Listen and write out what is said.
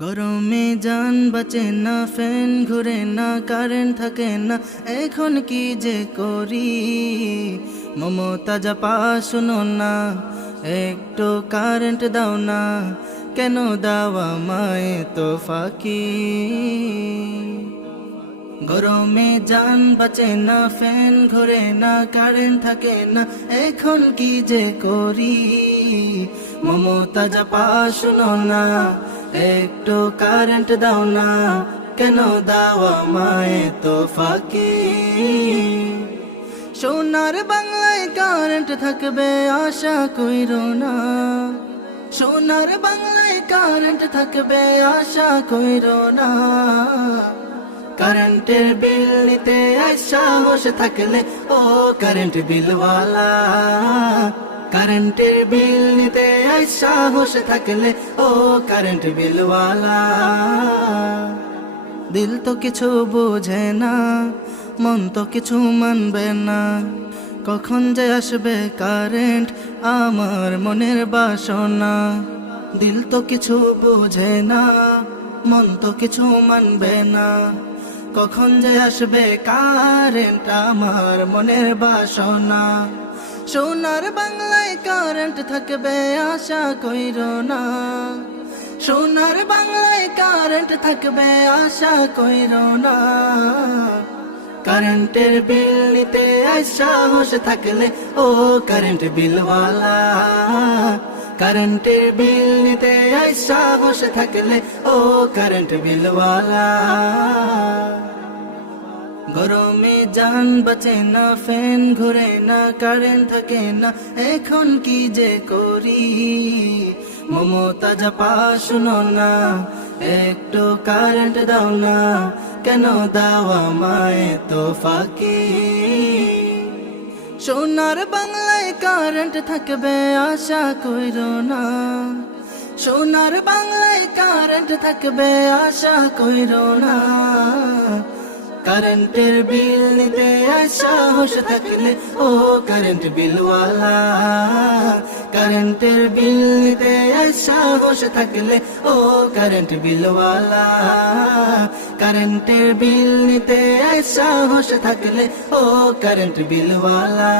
গরমে যান বাঁচে না, ফ্যান ঘুরে না, কারেন্ট থাকে না। এখন কি যে করি? মমতা জাপা শুনো না, একটু কারেন্ট দাও না। কেন দাওয়া মায়ে তো ফাঁকি গরমে যান বাঁচে না, ফ্যান ঘুরে না, কারেন্ট থাকে না। এখন কি যে করি? মমতা জাপা শুনো না একটু কারেন্ট দাও না, কেন দাওয়া মায়ে তো ফাঁকি? সোনার বাংলায় কারেন্ট থাকবে, আশা কইর না। সোনার বাংলায় কারেন্ট থাকবে, আশা কইর না। কারেন্টের বিল নিতে সাহস থাকলে, ও কারেন্ট বিলওয়ালা কারেন্টের বিল নিতে সাহস থাকলে, ও কারেন্ট বিলওয়ালা। দিল তো কিছু বোঝে না, মন তো কিছু মানবে না। কখন যে আসবে কারেন্ট আমার মনের বাসনা। দিল তো কিছু বোঝে না, মন তো কিছু মানবে না। কখন যে আসবে কারেন্ট আমার মনের বাসনা। সোনার বাংলায় কারেন্ট থাকবে, আশা কইর না। সোনার বাংলায় কারেন্ট থাকবে, আশা কইর না। কারেন্টের বিল নিতে সাহস থাকলে, ও কারেন্ট বিলওয়ালা কারেন্টের বিল নিতে সাহস থাকলে, ও কারেন্ট বিলওয়ালা যান বাঁচে না, ফ্যান ঘুরে না, কারেন্ট থাকে না, এখন কি যে করি? মমতা জাপা শুনো না, একটু কারেন্ট দাও না, কেন দাওয়া মায়ে তো ফাঁকি? সোনার বাংলায় কারেন্ট থাকবে, আশা কইর না। সোনার বাংলায় কারেন্ট থাকবে, আশা কইর না। কারেন্টের বিল নিতে সাহস থাকলে, ও কারেন্ট বিলওয়ালা। কারেন্টের বিল নিতে সাহস থাকলে, ও কারেন্ট বিলওয়ালা। কারেন্টের বিল নিতে সাহস থাকলে, ও কারেন্ট বিলওয়ালা।